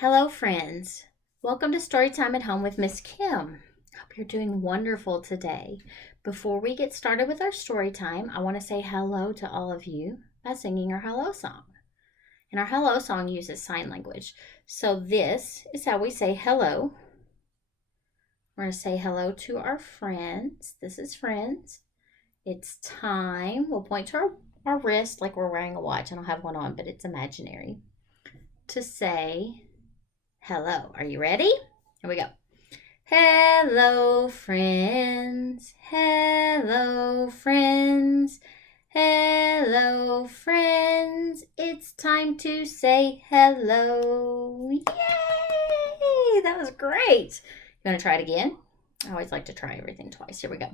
Hello, friends. Welcome to Storytime at Home with Miss Kim. Hope you're doing wonderful today. Before we get started with our story time, I want to say hello to all of you by singing our hello song. And our hello song uses sign language. So this is how we say hello. We're going to say hello to our friends. This is friends. It's time. We'll point to our wrist like we're wearing a watch. I don't have one on, but it's imaginary. To say hello. Are you ready? Here we go. Hello, friends. Hello, friends. Hello, friends. It's time to say hello. Yay! That was great. You want to try it again? I always like to try everything twice. Here we go.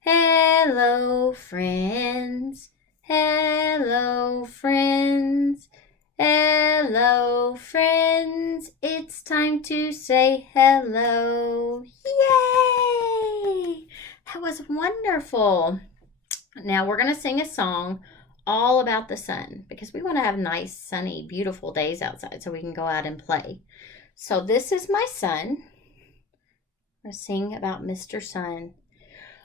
Hello, friends. Hello, friends. Hello, friends. It's time to say hello. Yay! That was wonderful. Now we're going to sing a song all about the sun because we want to have nice, sunny, beautiful days outside so we can go out and play. So this is my sun. I'm going to sing about Mr. Sun.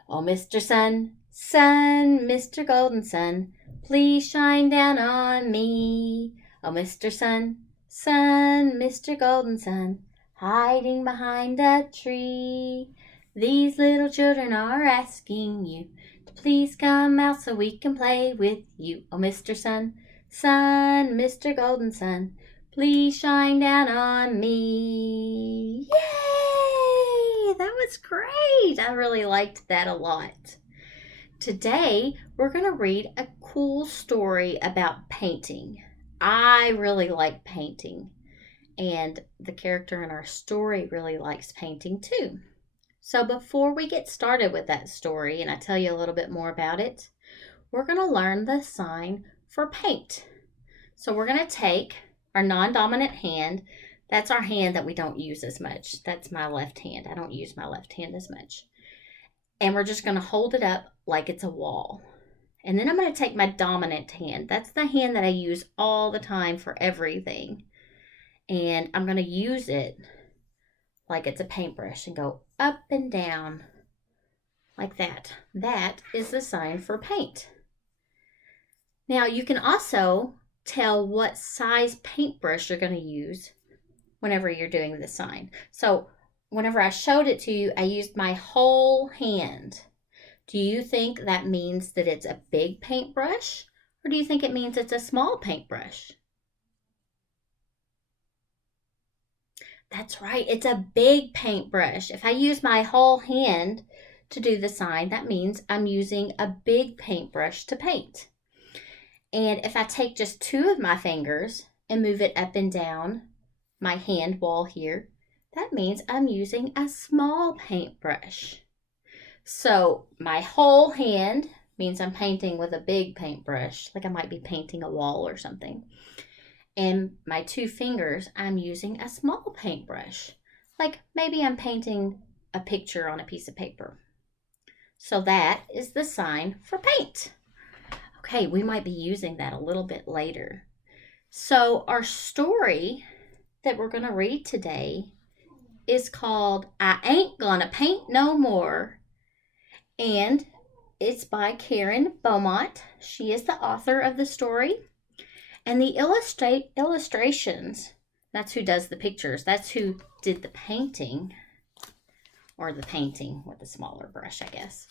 Oh, Mr. Sun, sun, Mr. Golden Sun, please shine down on me. Oh, Mr. Sun, sun, Mr. Golden Sun, hiding behind a tree. These little children are asking you to please come out so we can play with you. Oh, Mr. Sun, sun, Mr. Golden Sun, please shine down on me. Yay! That was great. I really liked that a lot. Today, we're going to read a cool story about painting. I really like painting, and the character in our story really likes painting too. So before we get started with that story, and I tell you a little bit more about it, we're going to learn the sign for paint. So we're going to take our non-dominant hand. That's our hand that we don't use as much. That's my left hand. I don't use my left hand as much. And we're just going to hold it up like it's a wall. And then I'm going to take my dominant hand. That's the hand that I use all the time for everything. And I'm going to use it like it's a paintbrush and go up and down like that. That is the sign for paint. Now you can also tell what size paintbrush you're going to use whenever you're doing the sign. So whenever I showed it to you, I used my whole hand. Do you think that means that it's a big paintbrush? Or do you think it means it's a small paintbrush? That's right, it's a big paintbrush. If I use my whole hand to do the sign, that means I'm using a big paintbrush to paint. And if I take just two of my fingers and move it up and down my hand wall here, that means I'm using a small paintbrush. So my whole hand means I'm painting with a big paintbrush, like I might be painting a wall or something. And my two fingers, I'm using a small paintbrush, like maybe I'm painting a picture on a piece of paper. So that is the sign for paint. Okay, we might be using that a little bit later. So our story that we're going to read today is called I Ain't Gonna Paint No More. And it's by Karen Beaumont. She is the author of the story. And the illustrations, that's who does the pictures. That's who did the painting, or the painting with the smaller brush, I guess,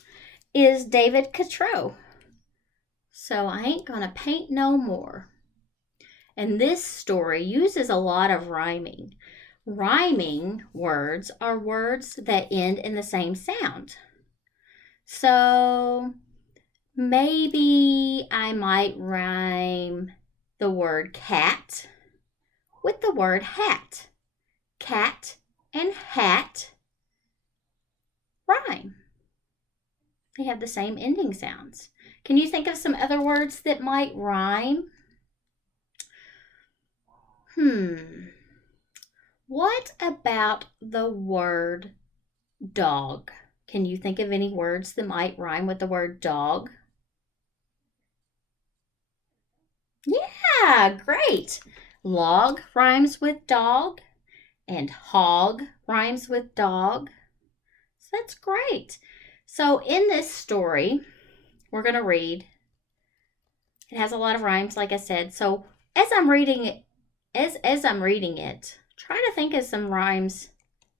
is David Catrow. So I ain't gonna paint no more. And this story uses a lot of rhyming. Rhyming words are words that end in the same sound. So maybe I might rhyme the word cat with the word hat. Cat and hat rhyme. They have the same ending sounds. Can you think of some other words that might rhyme? What about the word dog? Can you think of any words that might rhyme with the word dog? Yeah, great. Log rhymes with dog, and hog rhymes with dog. So that's great. So in this story, we're going to read. It has a lot of rhymes, like I said. So as I'm reading it, try to think of some rhymes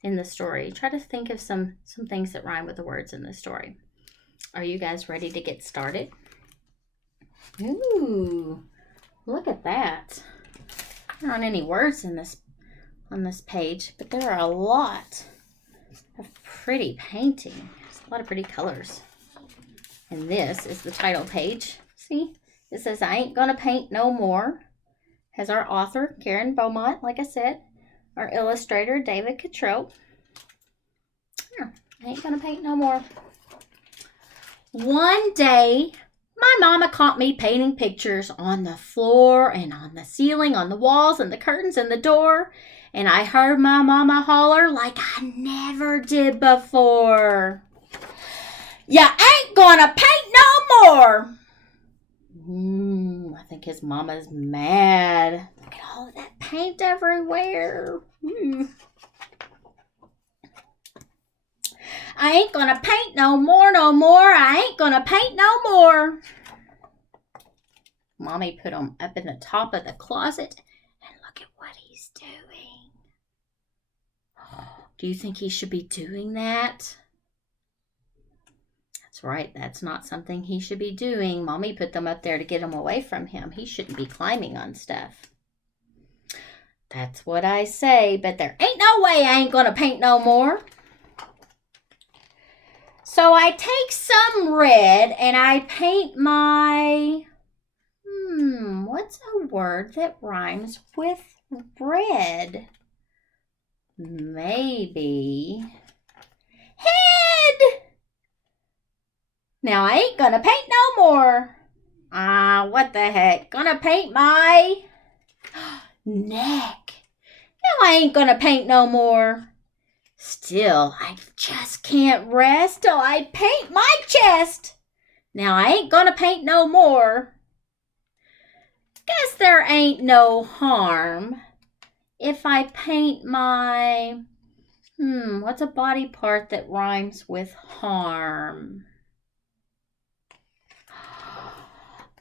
in the story. Try to think of some things that rhyme with the words in the story. Are you guys ready to get started? Ooh, look at that. There aren't any words on this page, but there are a lot of pretty painting. There's a lot of pretty colors. And this is the title page. See? It says, I ain't gonna paint no more. Has our author, Karen Beaumont, like I said. Our illustrator, David Catrot. I ain't gonna paint no more. One day, my mama caught me painting pictures on the floor and on the ceiling, on the walls and the curtains and the door. And I heard my mama holler like I never did before. You ain't gonna paint no more. I think his mama's mad. Look at all of that paint everywhere. I ain't gonna paint no more. I ain't gonna paint no more. Mommy put him up in the top of the closet, and look at what he's doing. Do you think he should be doing that? That's right, that's not something he should be doing. Mommy put them up there to get him away from him. He shouldn't be climbing on stuff. That's what I say, but there ain't no way I ain't gonna paint no more. So I take some red and I paint my, what's a word that rhymes with red? Maybe head. Now I ain't gonna paint no more. What the heck? Gonna paint my neck. Now I ain't gonna paint no more. Still, I just can't rest till I paint my chest. Now I ain't gonna paint no more. Guess there ain't no harm if I paint my, what's a body part that rhymes with harm?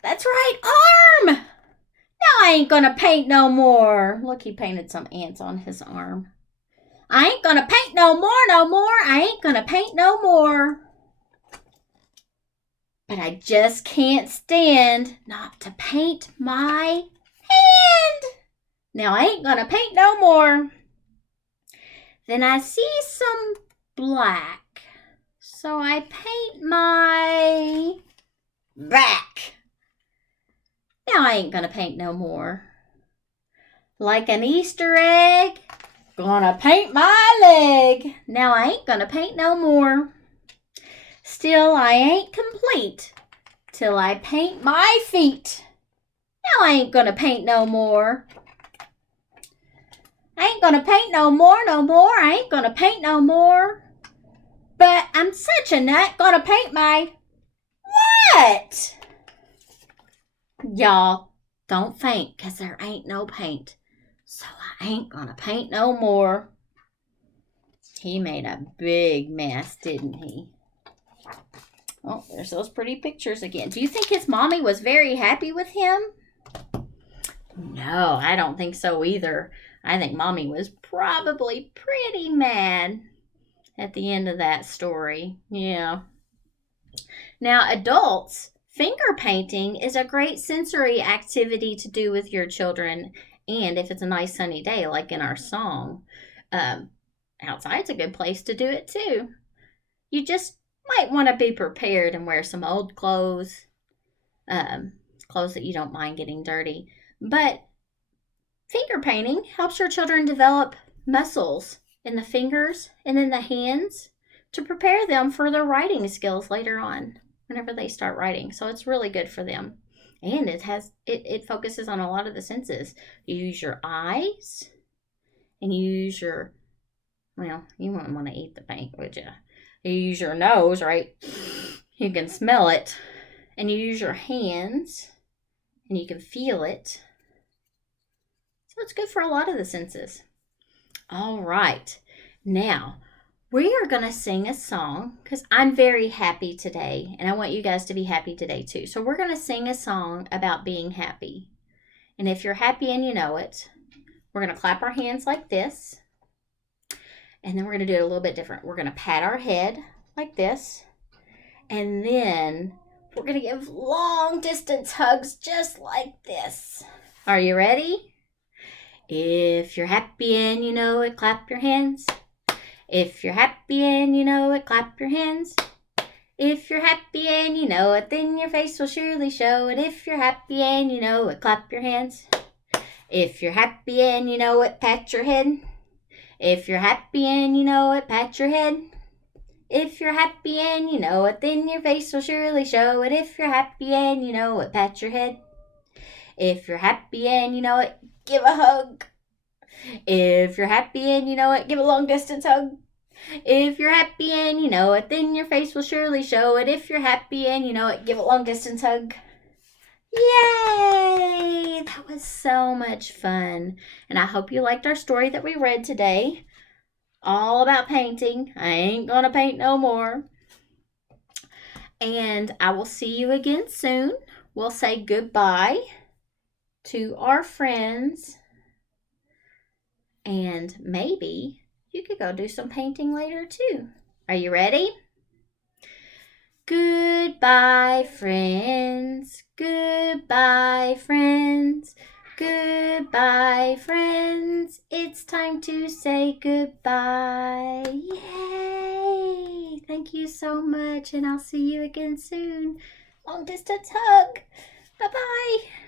That's right, arm! Now I ain't gonna paint no more. Look, he painted some ants on his arm. I ain't gonna paint no more. I ain't gonna paint no more. But I just can't stand not to paint my hand. Now I ain't gonna paint no more. Then I see some black, so I paint my back. Now I ain't gonna paint no more. Like an Easter egg, gonna paint my leg. Now I ain't gonna paint no more. Still, I ain't complete till I paint my feet. Now I ain't gonna paint no more. I ain't gonna paint no more. I ain't gonna paint no more. But I'm such a nut, gonna paint my what? Y'all, don't faint, 'cause there ain't no paint. So I ain't gonna paint no more. He made a big mess, didn't he? Oh, there's those pretty pictures again. Do you think his mommy was very happy with him? No, I don't think so either. I think mommy was probably pretty mad at the end of that story. Yeah. Now, adults, finger painting is a great sensory activity to do with your children. And if it's a nice sunny day, like in our song, outside's a good place to do it too. You just might want to be prepared and wear some old clothes, clothes that you don't mind getting dirty. But finger painting helps your children develop muscles in the fingers and in the hands to prepare them for their writing skills later on whenever they start writing. So it's really good for them. And it focuses on a lot of the senses. You use your eyes and you use your, well, you wouldn't want to eat the paint, would you? You use your nose, right? You can smell it. And you use your hands and you can feel it. So it's good for a lot of the senses. All right. Now, we are going to sing a song because I'm very happy today, and I want you guys to be happy today too. So we're going to sing a song about being happy. And if you're happy and you know it, we're going to clap our hands like this. And then we're going to do it a little bit different. We're going to pat our head like this. And then we're going to give long distance hugs just like this. Are you ready? If you're happy and you know it, clap your hands. If you're happy and you know it, clap your hands. If you're happy and you know it, then your face will surely show it. If you're happy and you know it, clap your hands. If you're happy and you know it, pat your head. If you're happy and you know it, pat your head. If you're happy and you know it, then your face will surely show it. If you're happy and you know it, pat your head. If you're happy and you know it, give a hug. If you're happy and you know it, give a long distance hug. If you're happy and you know it, then your face will surely show it. If you're happy and you know it, give a long distance hug. Yay! That was so much fun. And I hope you liked our story that we read today. All about painting. I ain't gonna paint no more. And I will see you again soon. We'll say goodbye to our friends. And maybe you could go do some painting later too. Are you ready? Goodbye, friends. Goodbye, friends. Goodbye, friends. It's time to say goodbye. Yay! Thank you so much, and I'll see you again soon. Long distance hug. Bye-bye.